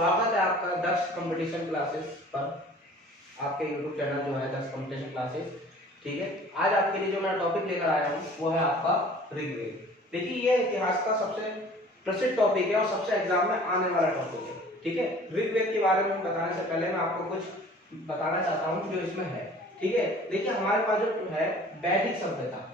स्वागत है आपका दक्ष कंपटीशन क्लासेस पर। आपके यूट्यूब चैनल जो है दक्ष कंपटीशन क्लासेस। ठीक है, आज आपके लिए जो मैं टॉपिक लेकर आया हूँ वो है आपका ऋग्वेद। देखिए, ये इतिहास का सबसे प्रसिद्ध टॉपिक है और सबसे एग्जाम में आने वाला टॉपिक है। ठीक है, ऋग्वेद के बारे में बताने से पहले मैं आपको कुछ बताना चाहता हूँ जो इसमें है। ठीक है, देखिए हमारे पास जो है वैदिक सभ्यता,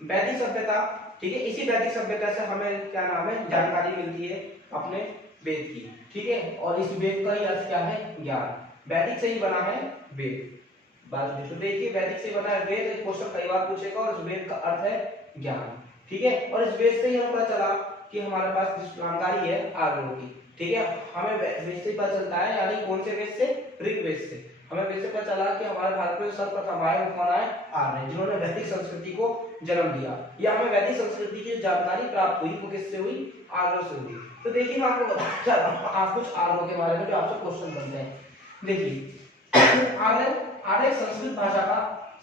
वैदिक सभ्यता। ठीक है, इसी वैदिक सभ्यता से हमें क्या नाम है, जानकारी मिलती है अपने वेद की। ठीक है, और इस वेद का ही अर्थ क्या है, ज्ञान। वैदिक से ही बना है वेद। बात तो देखिए, वैदिक से बना है वेद। एक क्वेश्चन कई बार पूछेगा और इस वेद का अर्थ है ज्ञान। ठीक है, और इस वेद से ही हमें पता चला कि हमारे पास जिस जानकारी है आर्यों की। ठीक है, हमें वेद से पता चलता है, यानी कौन से वेद से, ऋग्वेद से। हमें वैसे पता चला कि हमारे भारत में सर्वप्रथम आए वो कौन आए, आर्य, जिन्होंने वैदिक संस्कृति को जन्म दिया। या हमें वैदिक संस्कृति की जानकारी प्राप्त हुई वो किससे हुई, आर्यों से हुई। तो देखिए, मैं आपको बताऊं कुछ आर्यों के बारे में जो आपसे क्वेश्चन बनते हैं। देखिए, आर्य आर्य संस्कृत भाषा का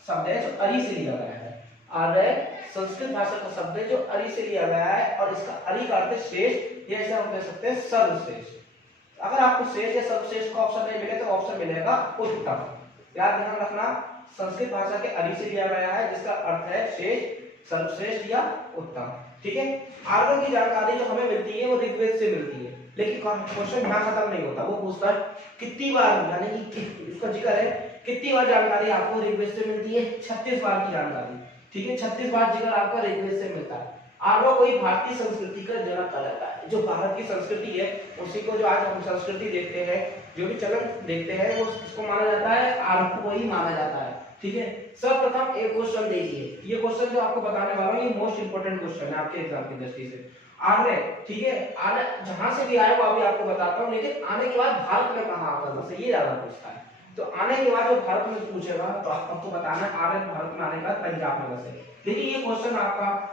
शब्द है जो अरि से लिया गया है। आर्य संस्कृत भाषा का शब्द है जो अरि से लिया गया है और इसका अरि का अर्थ श्रेष्ठ, या ऐसे हम कह सकते हैं सर्वश्रेष्ठ। अगर आपको श्रेष्ठ या सर्वश्रेष्ठ का ऑप्शन नहीं मिले तो ऑप्शन मिलेगा उत्तम। याद ध्यान रखना, संस्कृत भाषा के अरि से लिया गया है जिसका अर्थ है श्रेष्ठ, सर्वश्रेष्ठ या उत्तम। ठीक है, आर्यों की जानकारी जो हमें मिलती है वो ऋग्वेद से मिलती है। लेकिन क्वेश्चन यहाँ खत्म नहीं होता, वो पूछता है कितनी बार, यानी कि उसका जिक्र है कितनी बार जानकारी आपको ऋग्वेद से मिलती है, 36 बार की जानकारी। ठीक है, 36 बार जिक्र आपको ऋग्वेद से मिलता है। आर्यों को ही भारतीय संस्कृति का जनक कहा जाता है। जो भारत की संस्कृति है उसी को, जो आज हम संस्कृति देखते हैं, जो भी चलन देखते हैं, वो इसको माना जाता है, आर्यों को ही माना जाता है। ठीक है, सर्वप्रथम एक क्वेश्चन देखिए, ये क्वेश्चन जो आपको बताने वाला हूं ये मोस्ट इंपोर्टेंट क्वेश्चन है आपके एग्जाम की दृष्टि से। आर्य, ठीक है, आर्य जहां से भी आए वो अभी आपको बताता हूं, लेकिन आने के बाद भारत में कहां आकर बसे ये ज्यादा पूछता है। तो आने के बाद जो भारत में पूछेगा तो आपको बताना है आर्य भारत में आने के बाद पंजाब में बसे। देखिए, ये क्वेश्चन आपका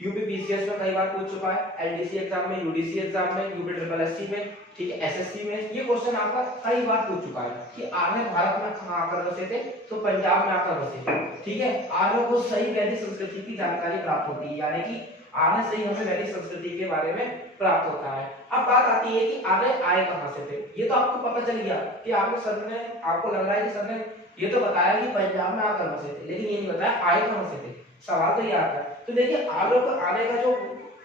यूपीपीसीएस में कई बार पूछ चुका है, एलडीसी एग्जाम में, यूडीसी एग्जाम में, यूपी ट्रिपल एससी में, ठीक है, एसएससी में ये क्वेश्चन आपका कई बार पूछ चुका है कि आर्य भारत में कहां आकर बसे थे, तो पंजाब में आकर बसे थे। ठीक है, आर्यों को सही वैदिक संस्कृति की जानकारी प्राप्त होती है, यानी कि आर्य से ही हमें वैदिक संस्कृति के बारे में प्राप्त होता है। अब बात आती है कि आर्य आए कहां से थे। ये तो आपको पता चल गया कि आपने सर ने, आपको लग रहा है कि सर ने ये तो बताया कि पंजाब में आकर बसे थे, लेकिन ये नहीं बताया आए कहां से थे। सवाल तो ये आता है। तो देखिए, आर्यों को आने का जो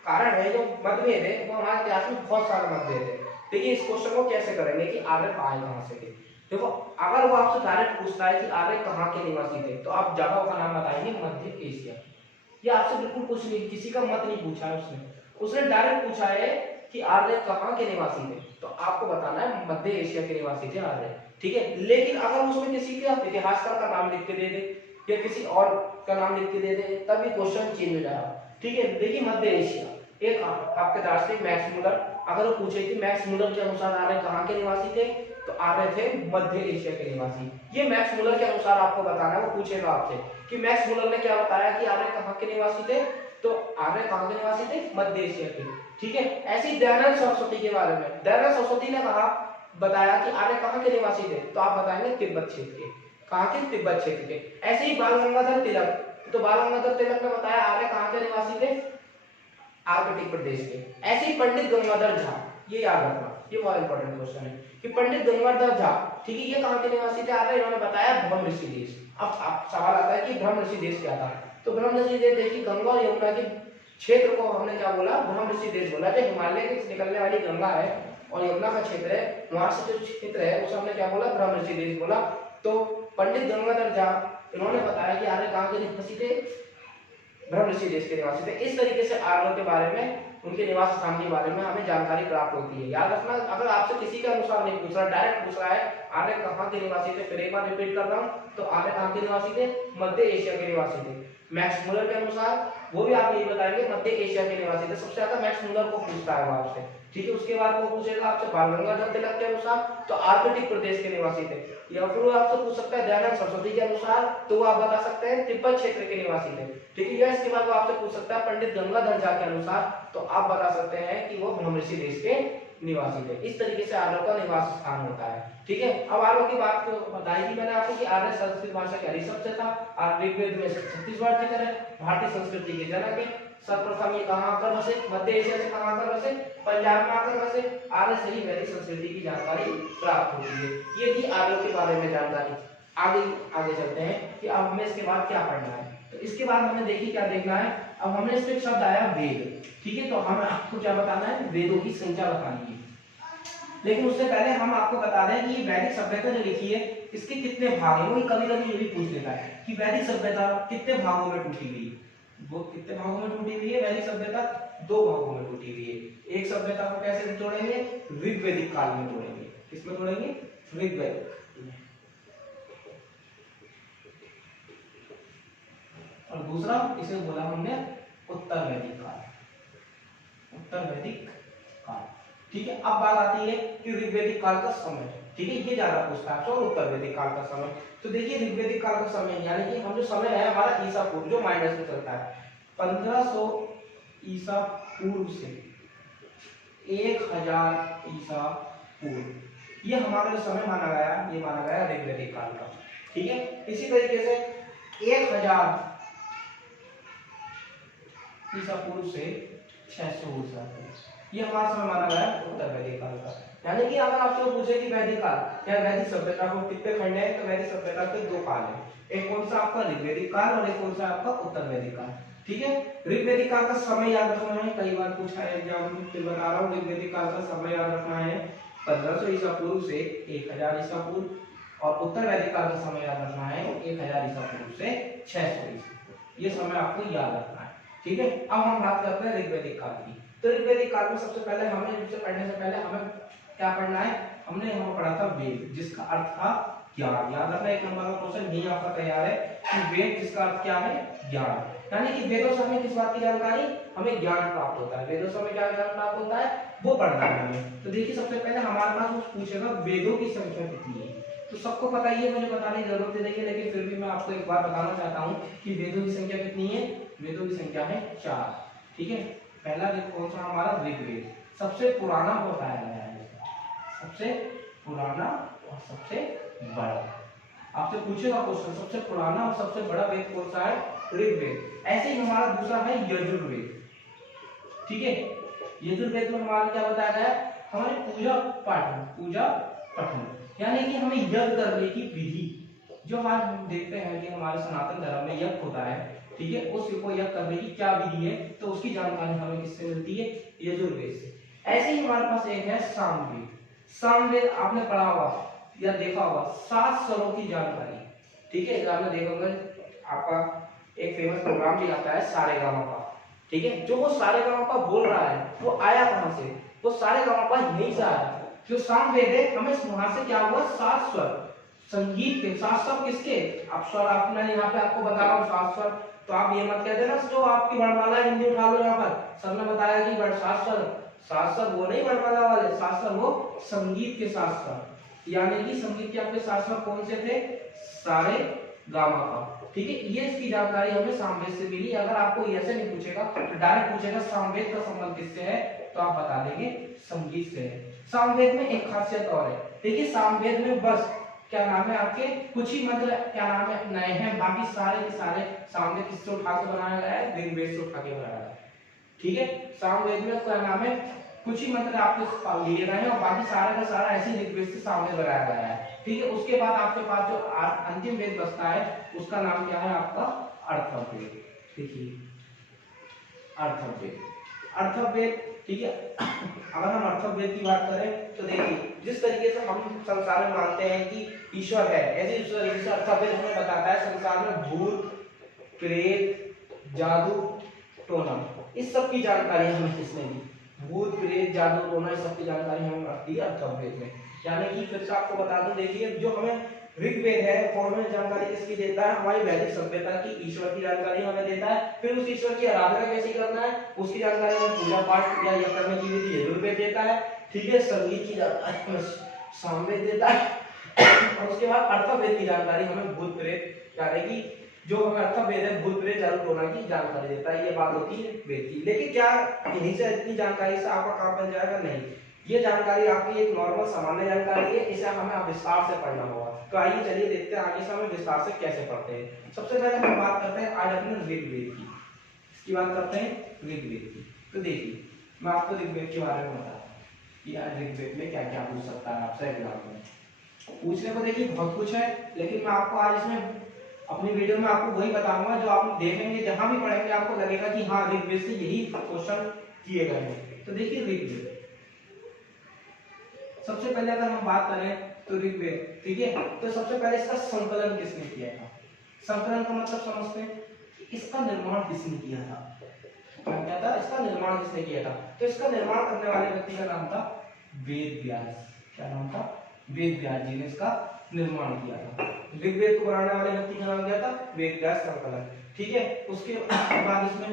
कारण है, जो मतभेद है, वो हमारे इतिहास में बहुत सारे मतभेद है। देखिए, इस क्वेश्चन को कैसे करेंगे कि आर्य आए कहां से थे। देखो, अगर वो आपसे डायरेक्ट पूछता है कि आर्य कहां के निवासी थे, तो आप जगह का नाम बताएंगे मध्य एशिया। ये आपसे बिल्कुल कुछ नहीं, किसी का मत नहीं पूछा है उसने डायरेक्ट पूछा है कि आर्य कहां के निवासी थे, तो आपको बताना है मध्य एशिया के निवासी थे आर्य। ठीक है, लेकिन अगर उसमें किसी के इतिहासकार का नाम लिख के दे दे या किसी और का नाम लिख के दे दे, तभी क्वेश्चन चेंज हो जाएगा। ठीक है, देखिए मध्य एशिया, एक आपके दार्शनिक मैक्स मुलर, अगर वो पूछे कि मैक्स मुलर के अनुसार आर्य कहां के निवासी थे, तो आर्य थे मध्य एशिया के निवासी। ये मैक्स मुलर के अनुसार आपको बताना है, वो पूछेगा आपसे कि मैक्स मुलर ने क्या बताया कि आर्य कहां के निवासी थे, तो आर्य कहां के निवासी थे, मध्य एशिया के। ठीक है, ऐसी दयानंद सरस्वती के बारे में, दयानंद सरस्वती ने कहा, बताया कि आर्य कहां के निवासी थे, तो आप बताएंगे तिब्बत क्षेत्र के। कहां के, तिब्बत क्षेत्र के। ऐसे ही बाल गंगाधर तिलक, तो बाल गंगाधर तिलक ने बताया आर्य कहां के निवासी थे, आर्कटिक प्रदेश के। ऐसे ही पंडित गंगाधर झा, ये याद रखना, ये बहुत इंपॉर्टेंट क्वेश्चन है कि पंडित गंगाधर झा, ठीक है, ये कहां के निवासी थे आर्य, इन्होंने बताया ब्रह्म ऋषि देश। अब सवाल आता है कि ब्रह्म ऋषि देश क्या था, तो ब्रह्म ऋषि देश देखिए गंगा और यमुना के क्षेत्र को हमने क्या बोला, ब्रह्म ऋषि देश बोला। जो हिमालय से निकलने वाली गंगा है और यमुना का क्षेत्र है, वहां से जो क्षेत्र है उसे हमने क्या बोला, ब्रह्म ऋषि देश बोला। तो पंडित गंगाधर झा, इन्होंने बताया कि आर्य कहां के निवासी थे, ब्रह्म ऋषि देश के निवासी थे। इस तरीके से आर्यों के बारे में, उनके निवास स्थान के बारे में हमें जानकारी प्राप्त होती है। याद रखना, अगर आपसे किसी के अनुसार नहीं पूछ रहा, डायरेक्ट पूछ रहा है आर्य कहां के निवासी थे, फिर एक बार रिपीट कर रहा हूं, तो आर्य कहां के निवासी थे, मध्य एशिया के निवासी थे। मैक्स मुलर के अनुसार वो भी आप यही बताएंगे मध्य एशिया के निवासी थे। सबसे ज्यादा मैक्स मुलर को पूछता है वो आपसे। ठीक है, उसके बाद वो पूछेगा आपसे बाल गंगाधर तिलक के अनुसार, तो आर्कटिक प्रदेश के निवासी थे। या फिर वो आपसे पूछ सकता है दयानंद सरस्वती के अनुसार, तो वो आप बता सकते हैं तिब्बत क्षेत्र के निवासी थे। ठीक है, या इसके बाद वो आपसे पूछ सकता है पंडित गंगाधर झा के अनुसार, तो आप बता सकते हैं कि वो ब्रह्म ऋषि देश के निवासी थे। इस तरीके से आर्यों का निवास स्थान होता है। ठीक है, अब आर्यों की बात बताई थी मैंने आपको कि आर्य संस्कृत भाषा के ऋषभ से था, ऋग्वेद में 36 बार जिक्र है, भारतीय संस्कृति के जनक है। सर्वप्रथम ये कहाँ आकर बसे? मध्य एशिया से कहाँ आकर बसे? पंजाब में आकर बसे। आर्य से ही वैदिक संस्कृति की जानकारी प्राप्त होती है। ये थी आर्यों के बारे में जानकारी। आगे चलते हैं कि अब हमें इसके बाद क्या पढ़ना है। तो इसके बाद हमें देखिए क्या देखना है। अब हमने इसमें एक शब्द आया वेद, ठीक है। तो हमें आपको क्या बताना है? वेदों की संख्या बतानी है। लेकिन उससे पहले हम आपको बता रहे हैं कि वैदिक सभ्यता जो लिखी है इसके कितने भाग हैं। वही कभी कभी ये भी पूछ लेता है कि वैदिक सभ्यता कितने भागों में टूटी हुई है। वो कितने भागों में टूटी हुई है? वैदिक सभ्यता 2 भागों में टूटी हुई है। एक सभ्यता को कैसे जोड़ेंगे? ऋग्वैदिक काल में जोड़ेंगे। किसमें जोड़ेंगे? ऋग्वैदिक। और दूसरा इसे बोला हमने उत्तर वैदिक काल। उत्तर वैदिक काल, ठीक है। अब बात आती है कि ऋग्वैदिक काल का समय, ठीक है। ये ज्यादा पूछता है और उत्तर वैदिक काल का समय। तो देखिए ऋग्वैदिक काल का समय यानी कि हम जो समय है हमारा ईसा पूर्व जो माइनस में चलता है 1500 ईसा पूर्व से 1000 ईसा पूर्व, ये हमारा जो समय माना गया, ये माना गया ऋग्वैदिक काल का, ठीक है। इसी तरीके से 1000 ईसा पूर्व से 600 ईसा पूर्व, ये हमारा समय माना गया उत्तर वैदिक काल का। यानी कि अगर आपसे पूछे कि वैदिक काल या वैदिक सभ्यता को कितने खंड है, तो वैदिक सभ्यता के 2 काल है। एक कौन सा आपका ऋग्वैदिक काल और एक कौन सा आपका उत्तर वैदिक काल, ठीक है। ऋग्वैदिक काल का समय याद रखना है, कई बार पूछा है एग्जाम में, फिर बता रहा हूँ। ऋग्वैदिक काल का समय याद रखना है 1500 ईसा पूर्व से 1000 ईसा पूर्व, और उत्तर वैदिक काल का समय याद रखना है 1000 ईसा पूर्व से 600 ईसा पूर्व। ये समय आपको याद रखना है, ठीक है। अब हम बात करते हैं ऋग्वैदिक काल की। तो ऋग्वैदिक काल में सबसे पहले हमें इसे पढ़ने से पहले हमें क्या पढ़ना है? हमने यहाँ पढ़ा था वेद, जिसका अर्थ था ज्ञान। याद रखना, 1 नंबर का क्वेश्चन यही आपका तैयार है कि वेद जिसका अर्थ क्या है? ज्ञान। यानी कि वेदों से हमें किस बात की जानकारी? हमें ज्ञान प्राप्त होता है। वेदों से हमें क्या ज्ञान प्राप्त होता है? वो पढ़ना है हमें। तो देखिए सबसे पहले हमारे पास वो पूछेगा वेदों की संख्या कितनी है। तो सबको पता ही है, मुझे बताने की जरूरत नहीं है, लेकिन फिर भी मैं आपको एक बात बताना चाहता हूँ कि वेदों की संख्या कितनी है। वेदों की संख्या है 4, ठीक है। पहला वेद कौन सा? हमारा ऋग्वेद, सबसे पुराना बताया गया है, सबसे पुराना और सबसे बड़ा। आपसे पूछेगा क्वेश्चन सबसे पुराना और सबसे बड़ा वेद कौन सा है? ऋग्वेद। ऐसे ही हमारा दूसरा है यजुर्वेद, ठीक है। यजुर्वेद में हमारा क्या बताया गया? हमारे पूजा पठन यानी कि हमें यज्ञ करने की विधि, जो आज हम देखते हैं कि हमारे सनातन धर्म में यज्ञ होता है, ठीक है। उस को यज्ञ करने की क्या विधि है, तो उसकी जानकारी हमें किससे मिलती है? यजुर्वेद से। ऐसे ही हमारे पास एक है सामवेद। सामवेद आपने पढ़ा होगा या देखा होगा, 7 स्वरों की जानकारी, ठीक है। आपने देखा होगा आपका एक फेमस प्रोग्राम भी आता है सारेगामापा, ठीक है। जो वो सारेगामापा बोल रहा है वो आया कहां से? वो सारेगामापा यहीं से आया। जो सामवेद है हमें वहां से क्या हुआ? 7 स्वर संगीत के 7 स्वर किसके? आप स्वर आपने यहाँ पे आपको बता रहा हूँ 7 स्वर। तो आप ये मत कहते ना जो आपकी वर्णमाला हिंदी उठा लो, यहाँ पर सर ने बताया कि 7 स्वर वो नहीं वर्णमाला वाले 7 स्वर, वो संगीत के 7 स्वर। यानी कि संगीत के आपके 7 स्वर कौन से थे? सारे गामा पा, ठीक है। ये इसकी जानकारी हमें सामवेद से मिली। अगर आपको ऐसे नहीं पूछेगा तो डायरेक्ट पूछेगा सामवेद का संबंध किससे है, तो आप बता देंगे संगीत से है। सामवेद में एक खासियत और है, देखिए सामवेद में बस क्या नाम है आपके कुछ ही मंत्र क्या नाम है नए हैं, बाकी सारे के सारे सामवेद किससे उठा के बनाया गया है? ऋग्वेद से उठा के बनाया गया है, ठीक है। सामवेद में क्या नाम है कुछ ही मंत्र आपके लिए गए हैं और बाकी सारा का सारा ऐसे ऋग्वेद से सामवेद बनाया गया है, ठीक है। उसके बाद आपके पास जो अंतिम वेद बचता है उसका नाम क्या है आपका? अर्थवेद। देखिए अर्थवेद, ठीक है। अगर हम अर्थवेद की बात करें तो देखिए जिस तरीके से हम संसार में मानते हैं कि ईश्वर है, ऐसे इस तरीके से अर्थवेद हमें बताता है संसार में भूत प्रेत जादू टोना इस सब की जानकारी हमें किसने दी? भूत प्रेत जादू टोना इस सब की जानकारी हमें आती है अर्थवेद में। यानी कि फिर से आपको बता दूं, देखिए जो हमें ऋग्वेद है वो हमें जानकारी किसकी देता है? हमारी वैदिक सभ्यता की ईश्वर की जानकारी हमें देता है। फिर उस ईश्वर की आराधना कैसे करना है उसकी जानकारी हमें पूजा पाठ या यज्ञ करने की विधि यजुर्वेद देता है, ठीक है। संगीत की जानकारी हमें सामवेद देता है और उसके बाद अर्थवेद की जानकारी हमें भूत प्रेत यानी कि जो हमें अर्थवेद है भूत प्रेत जादू टोना की जानकारी देता है। ये बात होती है वेद की। लेकिन क्या यहीं से इतनी जानकारी से आपका काम बन जाएगा? नहीं, ये जानकारी आपकी एक नॉर्मल सामान्य जानकारी है, इसे हमें विस्तार से पढ़ना होगा। तो आइए चलिए देखते हैं आगे से हमें विस्तार से कैसे पढ़ते हैं। सबसे पहले हम बात करते हैं आज अपने ऋग्वेद की, इसकी बात करते हैं ऋग्वेद की। तो देखिए मैं आपको ऋग्वेद के बारे में बता रहा हूँ कि यार ऋग्वेद में क्या क्या पूछ सकता है आपसे एग्जाम में। पूछने को देखिए बहुत कुछ है, लेकिन मैं आपको आज इसमें अपनी वीडियो में आपको वही बताऊंगा जो आप देखेंगे, जहां भी पढ़ेंगे आपको लगेगा कि हाँ ऋग्वेद से यही क्वेश्चन किए गए हैं। तो देखिए ऋग्वेद, सबसे पहले अगर हम बात करें तो ऋग्वेद, ठीक है, तो सबसे पहले इसका संकलन किसने किया था? संकलन का मतलब समझते हैं, इसका निर्माण किसने किया था? क्या था इसका निर्माण किसने किया था? तो इसका निर्माण करने वाले व्यक्ति का नाम था वेद व्यास। क्या नाम था? वेद व्यास जी ने इसका निर्माण किया था। ऋग्वेद को बनाने वाले व्यक्ति का नाम क्या था? वेद व्यास संकलन, ठीक है। उसके बाद इसमें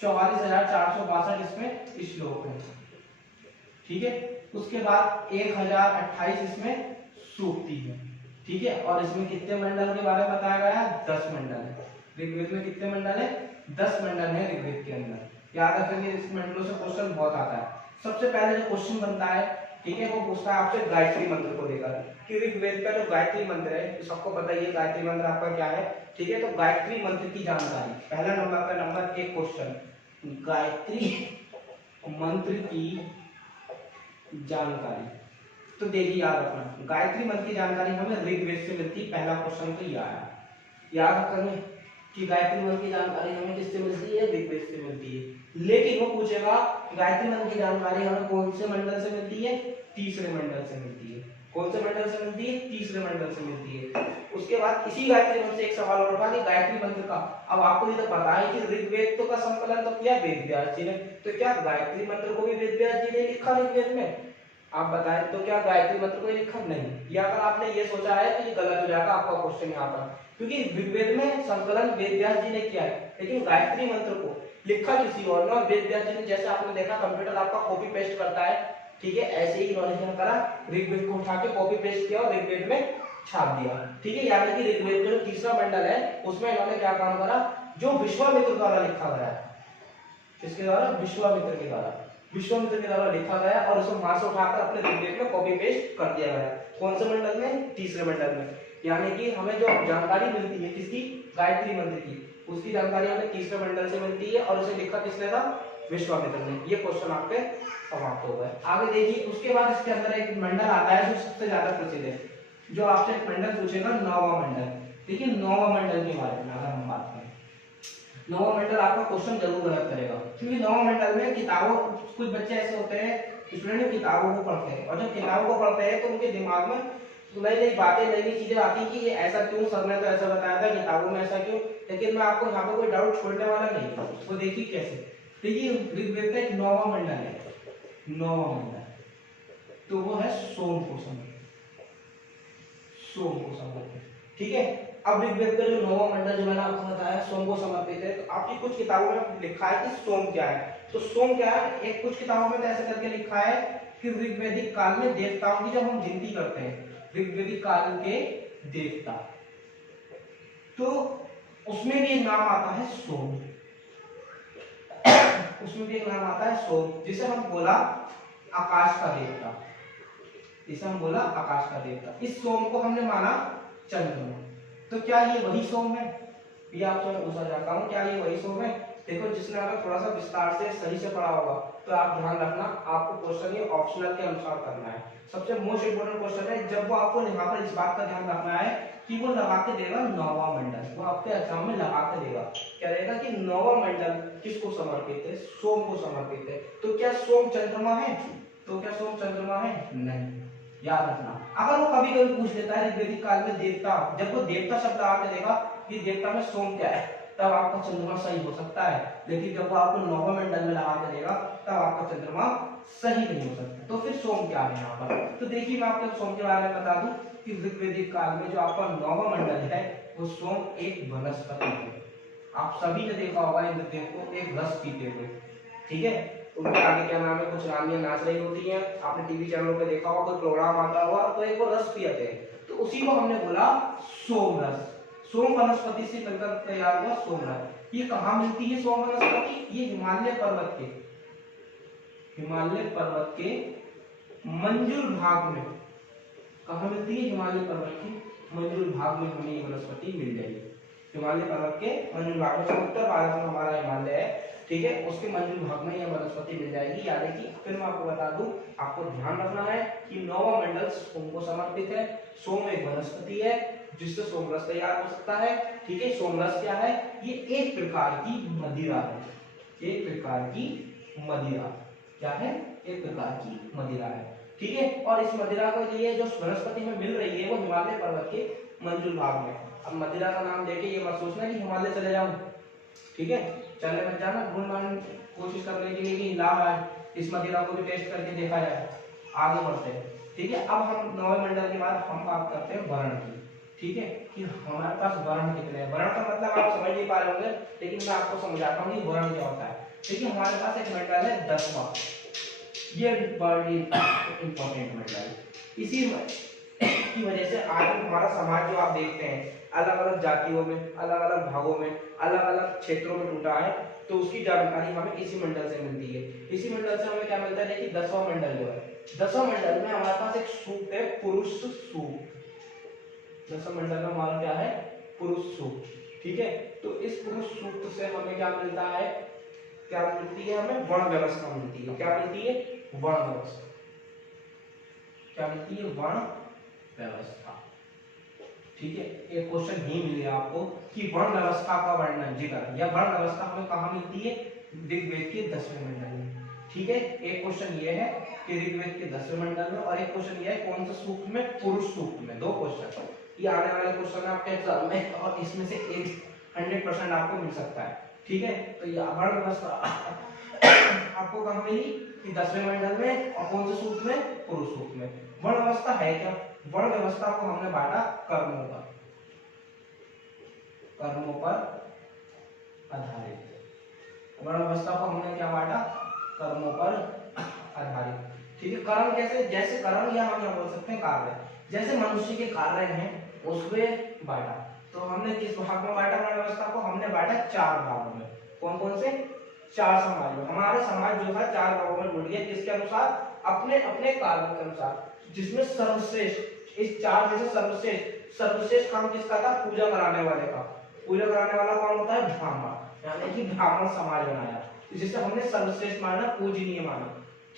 44,462 इसमें श्लोक है, ठीक है। उसके बाद 1028 इसमें सूक्ति है, ठीक है। और इसमें कितने मंडल के बारे में बताया गया है? 10 मंडल है। ऋग्वेद में कितने मंडल है? 10 मंडल है ऋग्वेद के अंदर। याद रखेंगे, इस मंडलों से क्वेश्चन बहुत आता है। सबसे पहले जो क्वेश्चन बनता है, ठीक है, वो पूछता है आपसे गायत्री मंत्र को लेकर कि ऋग्वेद का जो गायत्री मंत्र है, तो सबको पता ही है गायत्री मंत्र आपका क्या है, ठीक है। तो गायत्री मंत्र की जानकारी, पहला नंबर का नंबर 1 क्वेश्चन, गायत्री मंत्र की जानकारी। तो देखिए याद रखना, गायत्री मंत्र की जानकारी हमें ऋग्वेद से मिलती है। पहला क्वेश्चन तो ये आया, याद रखना कि गायत्री मंत्र की जानकारी हमें किससे मिलती है? ऋग्वेद से मिलती है। लेकिन वो पूछेगा गायत्री मंत्र की जानकारी हमें कौन से मंडल से मिलती है? तीसरे मंडल से मिलती है। कौन से मंडल से मिलती है? तीसरे मंडल से मिलती है। उसके बाद इसी गायत्री मंत्र से एक सवाल और उठा कि गायत्री मंत्र का, अब आपको ये तो पता है कि ऋग्वेद तो का संकलन तो किया वेद व्यास जी ने, तो क्या गायत्री मंत्र को भी वेद व्यास जी ने लिखा ऋग्वेद में? आप बताएं तो क्या गायत्री मंत्र को लिखा? नहीं। या अगर आपने ये सोचा है तो ये गलत हो जाएगा आपका क्वेश्चन यहाँ पर, क्योंकि ऋग्वेद में संकलन वेद व्यास जी ने किया है, लेकिन गायत्री मंत्र को लिखा किसी और ने, और वेद व्यास जी ने, जैसे आपने देखा कंप्यूटर आपका कॉपी पेस्ट करता है, ठीक है, ऐसे ही इन्होंने क्या करा, ऋग्वेद को उठा के कॉपी पेस्ट किया और ऋग्वेद में छाप दिया, ठीक है। यानी कि ऋग्वेद का जो तीसरा मंडल है उसमें इन्होंने क्या काम करा, जो विश्वामित्र द्वारा लिखा गया है, किसके द्वारा? विश्वामित्र के द्वारा, विश्वामित्र के द्वारा लिखा गया और उसे वहां से उठाकर अपने ऋग्वेद में कॉपी पेस्ट कर दिया गया। कौन से मंडल में? तीसरे मंडल में। यानी कि हमें जो जानकारी मिलती है किसकी? गायत्री मंत्र की, उसकी जानकारी हमें तीसरे मंडल से मिलती है और उसे लिखा किसने था? विश्वामित्र ने। ये क्वेश्चन आपके समाप्त हो गए। आगे देखिए, उसके बाद इसके अंदर एक मंडल आता है जो सबसे ज्यादा प्रसिद्ध है, जो आपसे एक मंडल पूछेगा, नौवां मंडल। देखिए नौवां मंडल के बारे में अगर हम बात करें, नौवां मंडल आपका क्वेश्चन जरूर गलत करेगा, क्योंकि नौवां मंडल में किताबों, कुछ बच्चे ऐसे होते हैं स्टूडेंट किताबों को पढ़ते हैं, और जब किताबों को पढ़ते हैं तो उनके दिमाग में नई नई बातें, नई नई चीजें आती हैं कि ये ऐसा क्यों, सर ने तो ऐसा बताया था, किताबों में ऐसा क्यों। लेकिन मैं आपको यहाँ पे कोई डाउट छोड़ने वाला नहीं हूँ। वो देखिए कैसे, देखिए ऋग्वेद का एक नौवां मंडल है, नौवां मंडल, तो वो है सोम को समर्पित, सोम को समर्पित, ठीक है। अब ऋग्वेद का जो नौवां मंडल जो मैंने आपको बताया सोम को समर्पित है, तो आपकी कुछ किताबों में लिखा है कि सोम क्या है। तो सोम क्या है, एक कुछ किताबों में तो ऐसे करके लिखा है कि ऋग्वैदिक काल में देवताओं की जब हम गिनती करते हैं, ऋग्वैदिक काल के देवता, तो उसमें भी एक नाम आता है सोम, उसमें भी एक नाम आता है सोम, जिसे हम बोला आकाश का देवता, जिसे हम बोला आकाश का देवता। इस सोम को हमने माना चंद्रमा। तो क्या ये वही सोम है? ये आपसे पूछा जाता हूँ, क्या ये वही सोम है? देखो, जिसने अगर थोड़ा सा विस्तार से सही से पढ़ा होगा तो आप ध्यान रखना, आपको क्वेश्चन ये ऑप्शनल के अनुसार करना है। सबसे मोस्ट इंपोर्टेंट क्वेश्चन है, जब वो आपको यहाँ पर इस बात का ध्यान रखना है कि वो लगा के देगा नौवां मंडल, वो आपके एग्जाम में लगा के देगा, क्या रहेगा कि नौवां मंडल किसको समर्पित है? सोम को समर्पित है। तो क्या सोम चंद्रमा है? तो क्या सोम चंद्रमा है? नहीं। याद रखना, अगर वो कभी कभी पूछ लेता है ऋग्वैदिक काल में देवता, जब वो देवता शब्द आके देगा कि देवता में सोम क्या है, तब आपका चंद्रमा सही हो सकता है। लेकिन जब वो आपको नौवां मंडल में लगा के देगा तब आपका चंद्रमा सही नहीं हो सकता। तो फिर सोम क्या है यहाँ पर? तो देखिए, मैं आपको सोम के बारे में बता दूं कि ऋग्वैदिक काल में जो आपका नौवां मंडल है वो सोम एक वनस्पति है। आप सभी ने देखा होगा इंद्रदेव को एक रस पीते हुए, ठीक है। उनके आगे क्या नाम है, कुछ रानियां नाच रही होती हैं, आपने टीवी चैनलों पे देखा होगा, कोई प्रोग्राम आता हुआ तो एक वो रस पियते हैं, तो उसी को हमने बोला सोम रस। सोम वनस्पति से मिलकर तैयार हुआ सोम रस। ये कहाँ मिलती है सोम वनस्पति? ये हिमालय पर्वत के, हिमालय पर्वत के मंजूर भाग में, कहाँ मिलती है? हिमालय पर्वत के मंजूर भाग में हमें ये वनस्पति मिल जाएगी। हिमालय पर्वत के मंजूर भाग में, उत्तर भारत में हमारा हिमालय है, ठीक है, उसके मंजूल भाग में यह वनस्पति मिल जाएगी। यानी कि फिर मैं आपको बता दूं, आपको ध्यान रखना है कि नौवां मंडल सोम को समर्पित है। सोम एक वनस्पति है जिससे सोमरस तैयार हो सकता है। ठीक है, सोमरस क्या है? ये एक प्रकार की मदिरा है। एक प्रकार की मदिरा क्या है? एक प्रकार की मदिरा है। ठीक है, और इस मदिरा के लिए जो वनस्पति में मिल रही है वो हिमालय पर्वत के मंजूल भाग में। अब मदिरा का नाम देके ये मत सोचना कि हिमालय चले जाऊं, ठीक है, चले मत जाना, ढूंढ कोशिश करने के लिए कि ला इस मदिरा को भी टेस्ट करके देखा जाए। आगे बढ़ते हैं। ठीक है, अब हम नौवें मंडल के बाद हम बात करते हैं वर्ण की। ठीक है, कि हमारे पास वर्ण कितने हैं। वर्ण का मतलब आप समझ नहीं पा रहे होंगे, लेकिन मैं आपको समझाता हूँ कि वर्ण क्या होता है। ठीक है, हमारे पास एक मंडल है 10वां, ये बड़ी इंपॉर्टेंट मंडल है। इसी की वजह से आज हमारा समाज जो आप देखते हैं अलग अलग जातियों में, अलग अलग भागों में, अलग अलग क्षेत्रों में टूटा है, तो उसकी जानकारी हमें इसी मंडल से मिलती है। इसी मंडल से हमें क्या मिलता है कि 10वां मंडल जो है, 10वां मंडल में हमारे पास एक सूक्त है, पुरुष सूक्त। 10वां मंडल में हमारा क्या है? पुरुष सूक्त। ठीक है, तो इस पुरुष सूक्त से हमें क्या मिलता है? क्या मिलती है? हमें वर्ण व्यवस्था मिलती है। क्या मिलती है? वर्ण व्यवस्था। क्या मिलती है? वर्ण व्यवस्था। ठीक है, एक क्वेश्चन ही मिल गया आपको कि वर्ण व्यवस्था का वर्णन जिक्र, या वर्ण व्यवस्था हमें कहाँ मिलती है? ऋग्वेद के 10वें मंडल में। ठीक है, एक क्वेश्चन ये है कि ऋग्वेद के 10वें मंडल में, और एक क्वेश्चन ये है कौन सा सूक्त में? पुरुष सूक्त में। दो क्वेश्चन ये आने वाले क्वेश्चन है आपके एग्जाम में, और इसमें से एक 100% आपको मिल सकता है। ठीक है, तो ये वर्ण व्यवस्था आपको कहाँ मिली? कि 10वें मंडल में, और कौन से सूक्त में? पुरुष सूक्त में। वर्ण व्यवस्था है क्या? वर्ण व्यवस्था को हमने बांटा कर्मों पर, कर्मों पर आधारित। वर्ण व्यवस्था को हमने क्या बांटा? कर्मों पर आधारित। ठीक है, कर्म कैसे? जैसे कर्म, या हम क्या बोल सकते हैं कार्य, जैसे मनुष्य के कार्य हैं उसमें बांटा। तो हमने किस भाग में बांटा वर्ण व्यवस्था को? हमने बांटा 4 भागों में। कौन कौन से? 4 समाज में। हमारा समाज जो था 4 भागों में टूट गया। किसके अनुसार? अपने अपने कार्यों के अनुसार, जिसमें सर्वश्रेष्ठ, इस 4 में से सर्वश्रेष्ठ काम किसका था? पूजा कराने वाले का। पूजा कराने वाला कौन होता है? ब्राह्मण। यानी कि ब्राह्मण समाज बनाया, जिसे हमने सर्वश्रेष्ठ माना, पूजनीय माना।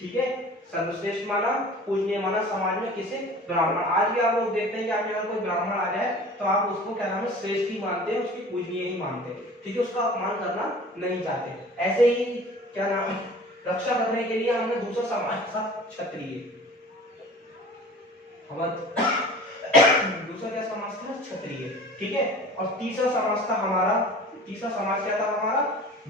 ठीक है, सर्वश्रेष्ठ माना, पूजनीय माना समाज में किसे? ब्राह्मण। आज भी आप लोग देखते हैं कि आपके अगर कोई ब्राह्मण आ जाए तो आप उसको क्या नाम है? श्रेष्ठ ही मानते हैं, उसकी पूजनीय ही मानते हैं। ठीक है, उसका अपमान करना नहीं चाहते। ऐसे ही क्या नाम है, रक्षा करने के लिए हमने दूसरा समाज था क्षत्रिय। दूसरा क्या समाज था? क्षत्रिय। ठीक है, और तीसरा समाज था हमारा, तीसरा समाज क्या था हमारा?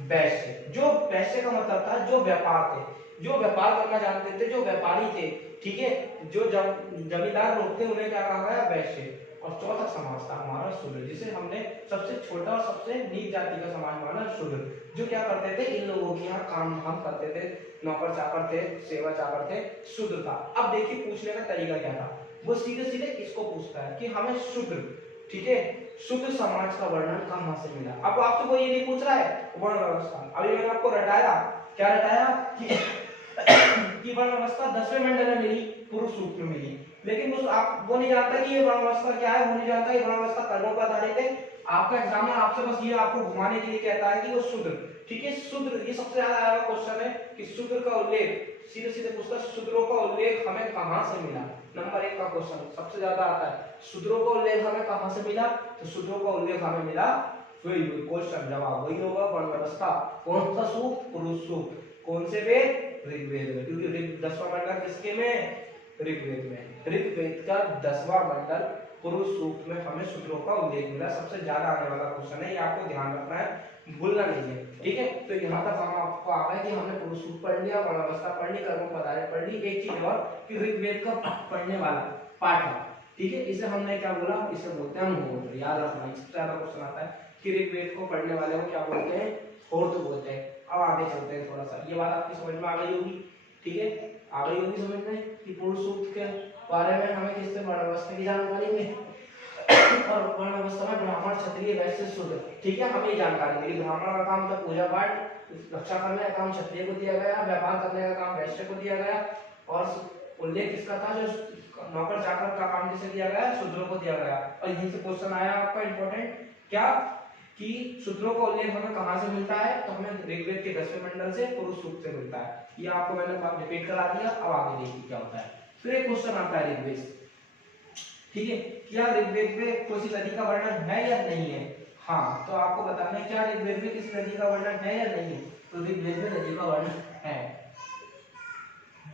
वैश्य। जो वैश्य का मतलब था जो व्यापार थे, जो व्यापार करना जानते थे, जो व्यापारी थे। ठीक है, जो जमींदार लोग थे उन्हें क्या कहा गया? वैश्य। और चौथा समाज था हमारा शूद्र, जिसे हमने सबसे छोटा और सबसे नीच जाति का समाज माना, शूद्र। जो क्या करते थे? इन लोगों के यहाँ काम धाम करते थे, नौकर चाकर थे, सेवा चाकर थे, शूद्र था। अब देखिए पूछने का तरीका क्या था, वो सीधे सीधे किसको पूछता है कि हमें शूद्र, ठीक है, शुद्ध समाज का वर्णन कहां से मिला। अब आपसे कोई ये नहीं पूछ रहा है वर्ण व्यवस्था, अभी मैंने आपको रटाया, क्या रटाया कि वर्ण व्यवस्था 10वें मंडल में मिली, पुरुष सूक्त में मिली, लेकिन उस आप वो नहीं जानता कि ये वर्ण व्यवस्था क्या है, वो नहीं जानता कि वर्ण व्यवस्था कर्मों पर आधारित है। आपका एग्जामिनर आपसे बस ये आपको घुमाने के लिए कहता है कि वो शूद्र, ठीक है, शूद्र, ये सबसे ज्यादा आया हुआ क्वेश्चन है कि शूद्र का उल्लेख सीधे सीधे पूछता है, शूद्रों का उल्लेख हमें कहां से मिला। नंबर 1 का क्वेश्चन सबसे ज्यादा आता है, शूद्रों का उल्लेख हमें कहां से मिला, तो शूद्रों का उल्लेख हमें मिला, वही क्वेश्चन जवाब वही होगा, वर्ण व्यवस्था। कौन सा सूक्त? पुरुष सूक्त। कौन से वेद? ऋग्वेद में, क्योंकि 10वां मंडल किसके में? ऋग्वेद में। ऋग्वेद का 10वां मंडल पुरुष सूक्त में हमें शूद्रों का उल्लेख मिला। सबसे ज्यादा आने वाला क्वेश्चन है, ये आपको ध्यान रखना है, भूलना नहीं है, ठीक है। तो यहाँ तक हम आपको आ गए कि हमने पुरुष सूक्त पढ़ लिया, वर्ण व्यवस्था पढ़ ली, कर्म पदार्थ पढ़ ली। एक चीज और कि ऋग्वेद का पढ़ने वाला पाठ है, ठीक है, इसे हमने क्या बोला, इसे बोलते हैं होत्र। याद रखना, सबसे ज्यादा क्वेश्चन आता है कि ऋग्वेद को पढ़ने वाले को क्या बोलते हैं? होत्र बोलते हैं। अब आगे चलते हैं, थोड़ा सा ये बात आपकी समझ में आ गई होगी, ठीक है, आ गई होगी समझ में कि पुरुष सूक्त के बारे में हमें किससे वर्ण व्यवस्था की जानकारी मिली और वर्ण व्यवस्था में ब्राह्मण, क्षत्रिय, वैश्य, शूद्र, ठीक है, हमें जानकारी मिली। ब्राह्मण का काम था पूजा पाठ, रक्षा करने का काम क्षत्रिय को दिया गया, व्यापार करने का काम वैश्य को दिया गया, और उल्लेख किसका था? जो नौकर चाकर का काम किसे दिया गया? शूद्रों को दिया गया। और यहीं से क्वेश्चन आया आपका इंपॉर्टेंट, क्या कि शूद्रों का उल्लेख हमें कहाँ से मिलता है, तो हमें ऋग्वेद के 10वें मंडल से पुरुष सूक्त से मिलता है। ये आपको मैंने रिपीट करा दिया, अब आगे देखिए क्या होता है। फिर एक क्वेश्चन आता है ऋग्वेद, ठीक है, क्या ऋग्वेद में कोई नदी का वर्णन है या नहीं है? हाँ, तो आपको बताना है क्या ऋग्वेद में किसी नदी का वर्णन है या नहीं है। तो ऋग्वेद में नदी का वर्णन है।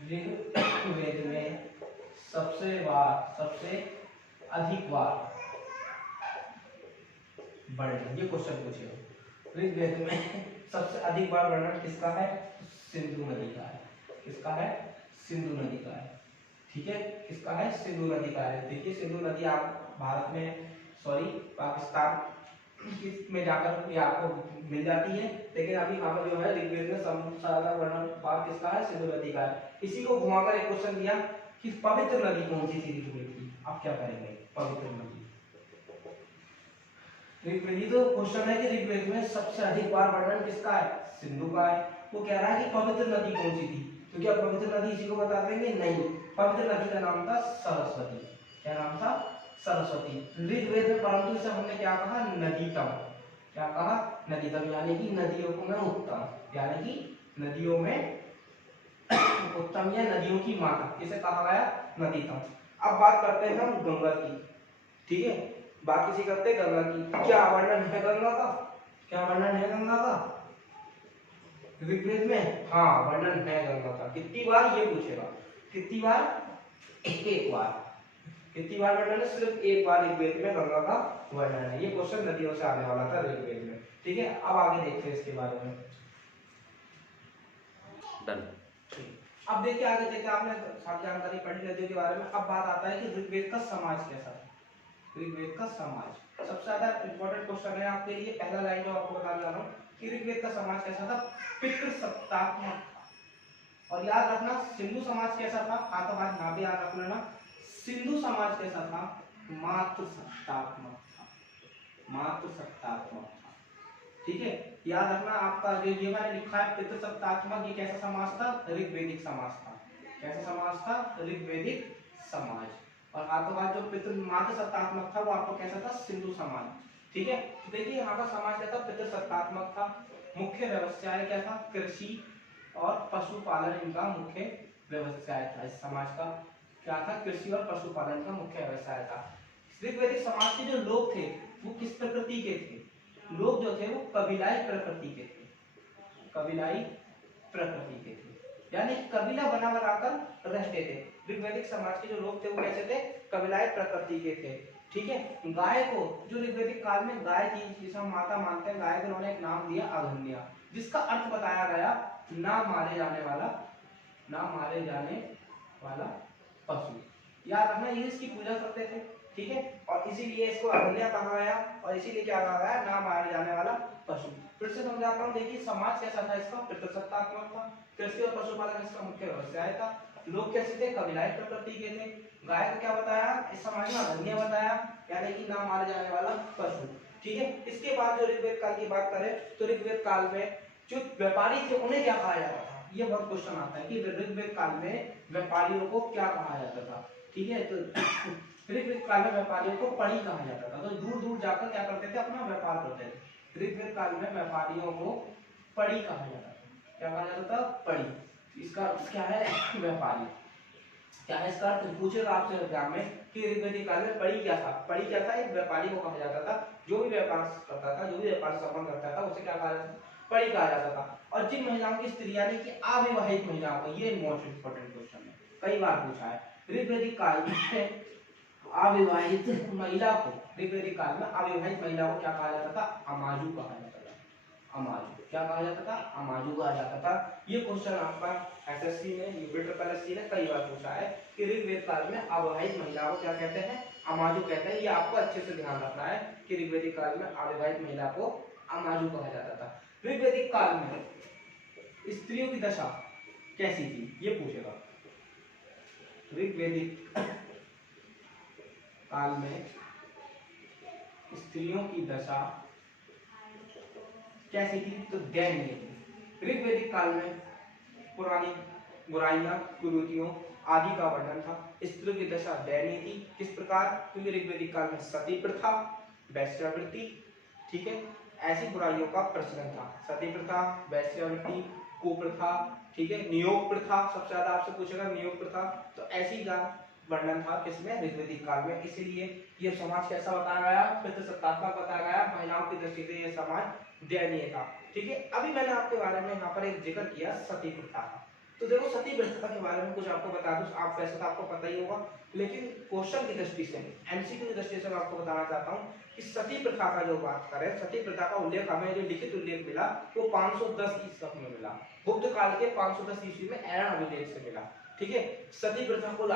ऋग्वेद में सबसे अधिक बार वर्णन, ये क्वेश्चन पूछेगा, ऋग्वेद में सबसे अधिक बार वर्णन किसका है? सिंधु नदी का है। किसका है? सिंधु नदी का है। ठीक है, किसका है? सिंधु नदी का है। देखिए सिंधु नदी आप भारत में पाकिस्तान में जाकर ये आपको मिल जाती है, लेकिन अभी यहाँ पर जो है ऋग्वेद में सबसे वर्णन पार किसका है? सिंधु नदी का है। इसी को घुमाकर एक क्वेश्चन दिया कि पवित्र नदी कौन सी थी ऋग्वेद की? आप क्या करेंगे? पवित्र नदी। ऋग्वेद तो क्वेश्चन है कि ऋग्वेद में सबसे अधिक बार वर्णन किसका है? सिंधु का है। वो कह रहा है कि पवित्र नदी कौन सी थी, तो क्या पवित्र नदी इसी को बता देंगे? नहीं, पवित्र नदी का नाम था सरस्वती। क्या नाम था? सरस्वती। ऋग्वेद में परंतु इसे हमने क्या कहा? नदीतम। क्या कहा? नदीतम, यानी कि नदियों को में उत्तम, यानी कि नदियों में उत्तम या नदियों की माता, इसे कहा गया नदीतम। अब बात करते हैं हम गंगा की। ठीक है, बात किसी करते हैं गंगा की। क्या वर्णन है गंगा का? क्या वर्णन है गंगा का ऋग्वेद में? हाँ, वर्णन है गंगा का। कितनी बार ये पूछेगा? कितनी बार? एक बार। कितनी बार वर्णन है? सिर्फ एक बार ऋग्वेद में गंगा का वर्णन है। ये क्वेश्चन नदियों से आने वाला था ऋग्वेद में। ठीक है, अब आगे देखते हैं इसके बारे में। डन। अब देखिए आगे देखिए, आपने सारी जानकारी पढ़ी नदियों के बारे में। अब बात आता है कि ऋग्वेद का समाज कैसा था। ऋग्वेद का समाज सबसे ज्यादा इंपॉर्टेंट क्वेश्चन है आपके लिए। पहला लाइन जो आपको बताने जा रहा हूँ कि ऋग्वेद का समाज कैसा था? पितृसत्तात्मक था। और याद रखना सिंधु समाज कैसा था? हाथों हाथ ना भी याद रखना ना। सिंधु समाज कैसा था? मातृसत्तात्मक था। मातृसत्तात्मक था। ठीक है, याद रखना। आपका जो ये मैंने लिखा है पितृसत्तात्मक, ये कैसा समाज था? ऋग्वेदिक समाज था। कैसा समाज था? ऋग्वेदिक समाज। और हाथों हाथ जो पितृ मातृसत्तात्मक था वो आपको कैसा था? सिंधु समाज। ठीक है, तो देखिए यहाँ का समाज क्या था? पितृसत्तात्मक था। मुख्य व्यवसाय क्या था? कृषि और पशुपालन इनका मुख्य व्यवसाय था। इस समाज का क्या था? कृषि और पशुपालन का मुख्य व्यवसाय था। ऋग्वेदिक समाज के जो लोग थे वो किस प्रकृति के थे? लोग जो थे वो कबीलाई प्रकृति के थे। कबीलाई प्रकृति के थे, यानी कबीला बना बनाकर रहते थे। ऋग्वैदिक समाज के जो लोग थे वो कैसे थे? कबीलाई प्रकृति के थे। ठीक है, गाय को जो ऋग्वैदिक काल में गाय थी, जिसे हम माता मानते हैं, गाय को उन्होंने एक नाम दिया अगन्या, जिसका अर्थ बताया गया ना मारे जाने वाला, ना मारे जाने वाला पशु। याद रखना, ये इसकी पूजा करते थे। ठीक है, और इसीलिए इसको अगन्या कहा गया, और इसीलिए क्या कहा गया? ना मारे जाने वाला पशु। फिर से समझाता हूँ। देखिए समाज कैसा था इसका? पितृसत्तात्मक था। कृषि और पशुपालन इसका मुख्य व्यवसाय था। लोग कैसे थे? कबीलाई प्रकृति के थे। गाय को क्या बताया? इस समाज में अगन्या बताया, यानी कि ना मारे जाने वाला पशु। ठीक है, इसके बाद जो ऋग्वेद काल की बात करें तो ऋग्वेद काल में जो व्यापारी थे उन्हें क्या कहा जाता था? ये बहुत क्वेश्चन आता है कि ऋग्वेद काल में व्यापारियों को क्या कहा जाता था। ठीक है, तो ऋग्वेद काल में व्यापारियों को पढ़ी कहा जाता था। तो दूर दूर जाकर क्या करते थे? अपना व्यापार करते थे। ऋग्वेद काल में व्यापारियों को पढ़ी कहा जाता था। क्या कहा जाता था? पढ़ी। इसका क्या है? व्यापारी। क्या है इसका अर्थ? पूछेगा आपसे एग्जाम में कि ऋग्वेदिक काल में पढ़ी क्या था? पढ़ी क्या था? एक व्यापारी को कहा जाता था। जो भी व्यापार करता था, जो भी व्यापार से संबंध रखता था, उसे क्या कहा जाता था? पढ़ी कहा जाता था। और जिन महिलाओं की स्त्रियां ने कि अविवाहित महिलाओं को, ये मोस्ट इंपोर्टेंट क्वेश्चन है, कई बार पूछा है। ऋग्वेदिक काल में अविवाहित महिला को, ऋग्वेदिक काल में अविवाहित महिला को क्या कहा जाता था? अमाजु कहा जाता था। अमाजु क्या कहा जाता था? अमाजु कहा जाता था। ये क्वेश्चन आपका एसएससी ने, यूपीएससी ने कई बार पूछा है कि ऋग्वेद काल में अविवाहित महिला को क्या कहते हैं? अमाजु कहते हैं। ये आपको अच्छे से ध्यान रखना है कि ऋग्वेदिक काल में अविवाहित महिला को अमाजु कहा जाता था। ऋग्वेदिक काल में स्त्रियों की दशा कैसी थी? ये पूछेगा। ऋग्वेदिक काल में स्त्रियों की दशा कैसी थी? तो दयनीय थी। ऋग्वेदिक काल में पुरानी बुराइयां, कुरीतियों आदि का वर्णन था। स्त्रियों की दशा दयनीय थी। किस प्रकार? क्योंकि ऋग्वेदिक काल में सती प्रथा, वेश्यावृत्ति, ठीक है, ऐसी बुराइयों का प्रचलन था। सती प्रथा, वैश्यावृत्ति, कुप्रथा, ठीक है, नियोग प्रथा, सबसे ज्यादा आपसे पूछेगा नियोग प्रथा। तो ऐसी का वर्णन था किसमें, ऋग्वेदिक काल में। इसीलिए ये समाज कैसा बताया गया, पितृसत्तात्मक बताया गया, महिलाओं की दृष्टि से ये समाज दयनीय था। ठीक है, अभी मैंने आपके बारे में यहाँ पर एक जिक्र किया सती प्रथा का। तो देखो सती प्रथा के बारे में कुछ आपको बता दूं, आप वैसे तो आपको पता ही होगा, लेकिन क्वेश्चन की दृष्टि से, एमसीक्यू की दृष्टि से मैं आपको बताना चाहता हूँ कि सती प्रथा का जो बात करें, सती प्रथा का उल्लेख हमें जो लिखित उल्लेख मिला वो 510 ईस्वी में मिला। गुप्त काल के 510 ईस्वी में ऐरण अभिलेख से मिला। ठीक है, सती प्रथा को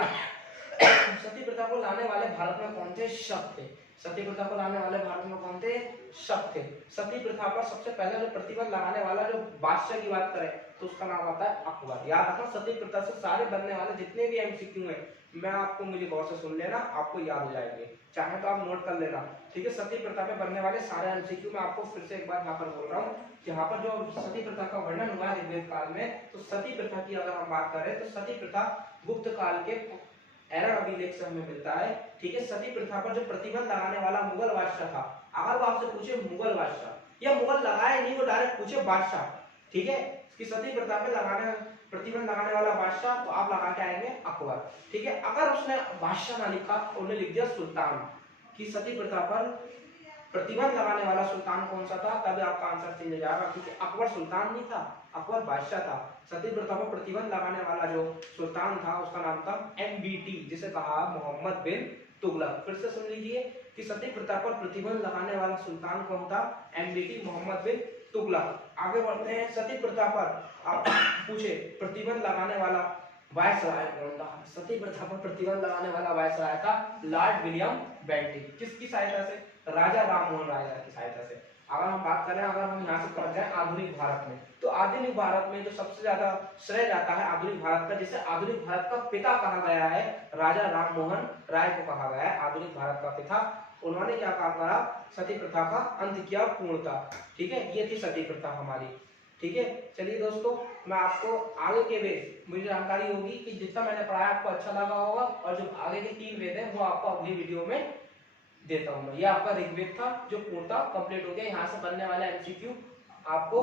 सती प्रथा को लाने वाले भारत में कौन थे, शक थे। सती प्रथा को लाने वाले भारत में कौन थे, शक थे। सती प्रथा पर सबसे पहले जो प्रतिबंध लगाने वाला जो बादशाह की बात करें तो उसका नाम आता है अकबर। याद रखना, सती प्रथा से सारे बनने वाले जितने भी एमसीक्यू हैं, मैं आपको, मुझे गौर से सुन लेना, आपको याद हो जाएंगे, चाहे तो आप नोट कर लेना। ठीक है, सती प्रथा पे बनने वाले सारे एमसीक्यू मैं आपको फिर से एक बार यहाँ पर बोल रहा हूँ। यहाँ पर जो सती प्रथा का वर्णन हुआ है ऋग्वेद काल में, तो सती प्रथा की अगर हम बात करें तो सती प्रथा गुप्त काल के ऐरण अभिलेख से हमें मिलता है। ठीक है, सती प्रथा पर जो प्रतिबंध लगाने वाला मुगल बादशाह था, अगर वो आपसे पूछे मुगल बादशाह या मुगल लगाए नहीं, वो डायरेक्ट पूछे बादशाह, ठीक है, कि सती प्रथा पे प्रतिबंध लगाने वाला बादशाह, तो आप लगा के आएंगे अकबर। ठीक है, अगर उसने बादशाह ना लिखा, उन्हें लिख दिया सुल्तान, कि सती प्रथा पर प्रतिबंध लगाने वाला सुल्तान कौन सा था, तभी आपका आंसर चेंज हो जाएगा, क्योंकि अकबर सुल्तान नहीं था, अकबर बादशाह था। सती प्रथा पर प्रतिबंध लगाने वाला जो सुल्तान था उसका नाम था एमबीटी, जिसे कहा मोहम्मद बिन तुगलक। फिर से सुन लीजिए कि सती प्रथा पर प्रतिबंध लगाने वाला सुल्तान कौन था, एमबीटी, मोहम्मद बिन तुगलक। आगे बढ़ते हैं, सती प्रथा पर आप पूछे प्रतिबंध लगाने वाला वायसराय कौन था। सती प्रथा पर प्रतिबंध लगाने वाला वायसराय था लॉर्ड विलियम बेंटिक। किसकी सहायता से, राजा राममोहन राय की सहायता से। अगर हम बात करें, अगर हम यहाँ से पहुंच जाए आधुनिक भारत में, तो आधुनिक भारत में जो सबसे ज्यादा श्रेय जाता है आधुनिक भारत का, जिसे आधुनिक भारत का पिता कहा गया है, राजा राममोहन राय को कहा गया है आधुनिक भारत का पिता। उन्होंने क्या काम करा, सती प्रथा का अंत किया, पूर्णता। ठीक है, ये थी सती प्रथा हमारी। ठीक है, चलिए दोस्तों, मैं आपको आगे के वेद, मुझे जानकारी होगी कि जितना मैंने पढ़ाया आपको अच्छा लगा होगा, और जो आगे के 3 वेद हैं वो आपको अगली वीडियो में देता हूं मैं। ये आपका ऋग्वेद था जो पूर्णतः कंप्लीट हो गया। यहाँ से बनने वाला एमसीक्यू आपको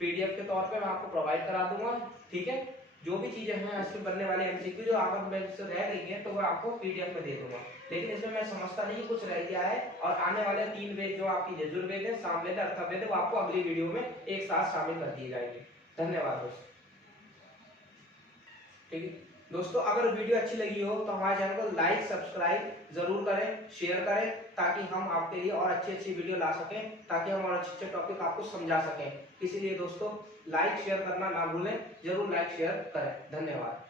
पीडीएफ के तौर पे मैं आपको प्रोवाइड करा दूंगा। ठीक है, जो भी चीजें हैं इसमें बनने वाले एमसीक्यू जो अगर मेरे से रह गई है तो मैं आपको पीडीएफ में दे दूंगा, लेकिन इसमें मैं समझता नहीं कुछ रह गया है। और आने वाले 3 वेद जो आपकी यजुर्वेद है, सामवेद है, अथर्ववेद है, वो आपको अगली वीडियो में एक साथ शामिल कर दिए जाएंगे। धन्यवाद दोस्तों। ठीक है दोस्तों, अगर वीडियो अच्छी लगी हो तो हमारे चैनल को लाइक सब्सक्राइब जरूर करें, शेयर करें, ताकि हम आपके लिए और अच्छी अच्छी वीडियो ला सकें, ताकि हम और अच्छे अच्छे टॉपिक आपको समझा सकें। इसीलिए दोस्तों लाइक शेयर करना ना भूलें, जरूर लाइक शेयर करें। धन्यवाद।